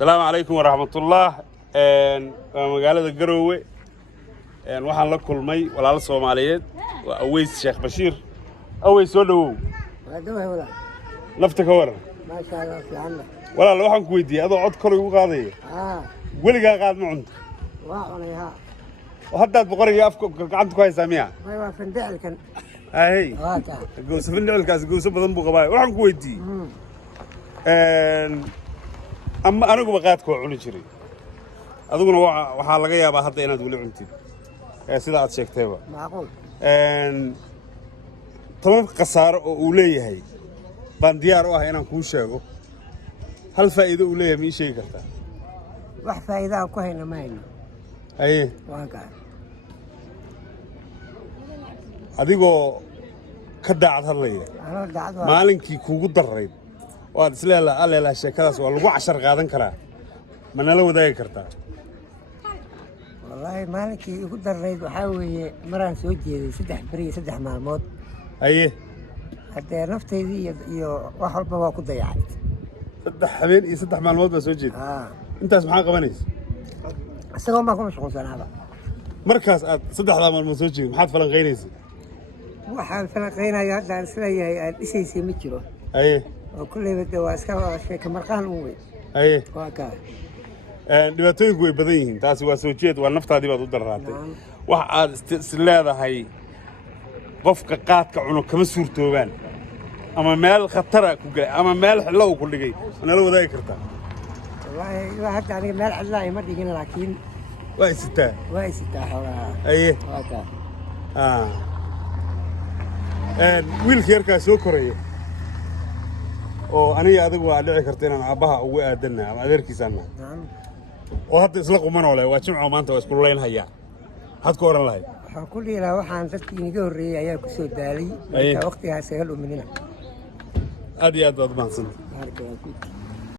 السلام عليكم ورحمة الله. مقالة القروة waxaan la kulmay walaal Soomaaliyeed waa Aweys Sheekh Bashiir. Aweys soo dhawow. Nafta ka waran. ما شاء الله في عنا. walaal waxaan ku weydiiyay adoo cod kale ugu qaadaya. weligaa qaad ma cunto. وعليها. وهداد بقرية afka gacanta ku haysaa miya. ما يوافق دعلكن. Ay. هاتا. Goos findicilkaas goos badan buu qabaa. waxaan ku weydiiyay. ama anigu ba qaad ku cuni jiray. aduguna waxa laga yaabaa hadda inaad wali cuntid. sida aad sheegtayba. معقول. toban qasaaro oo uu leeyahay baan diyaar u ah inaan kuu sheego. hal faa'iido uu leeyahay ma sheegi kartaa. wax faa'iido ku hayna ma hayno. Aye. waa ka. adigoo ka daacad hadlaya. Anoo daacad. maalinkii kuugu darayd oo aad isleedahay sheekadaas waa lagu cashar qaadan karaa. ma nala wadaagi kartaa. والله مالكي يقول الرئيس وحاول مرة سوجي سدح بري سدح مالموت. أيه. حتى نفتي ذي واحد ما هو كده يعني. سدح حبيبي سدح مالموت بسوجي. أنت اسمع قبنيس. السلام ما كنا شغل سنة هذا. مركز سدح مالموت سوجي محد فلان غيريسي. واحد فلان غيرنا يهدى سلية إيش متجرو. أيه. وكل بدو أسكوا شيء كمرقان موي. أيه. واقع. dhibaatooyinku way badan yihiin taasi waa soo jeed waa naftaadii baad u daraatay wax aad isleedahay qofka qaadka cuno kama suurtoobaan ama meel khatar ku galay ama meel xillo ku dhigay nala wadaagi kartaa wallahi hadda aniga meel xillo ay ma dhigin laakiin waa isitaa xoolaha aye wiilka yarkaa soo koraya oo aniga adigu waa dhici karta inaan aabbaha ugu aadanna ama adeerkiisana oo hadda isla qumanoo leh waa jimco maanta waa isku leynhayaa had ku oran lahayd waxaan ku leeyahay waxaan dadkii inaga horreeyay ayaa ku soo daalay marka waqtigaas iga dhuminina aad iyo aad baad mahadsantahay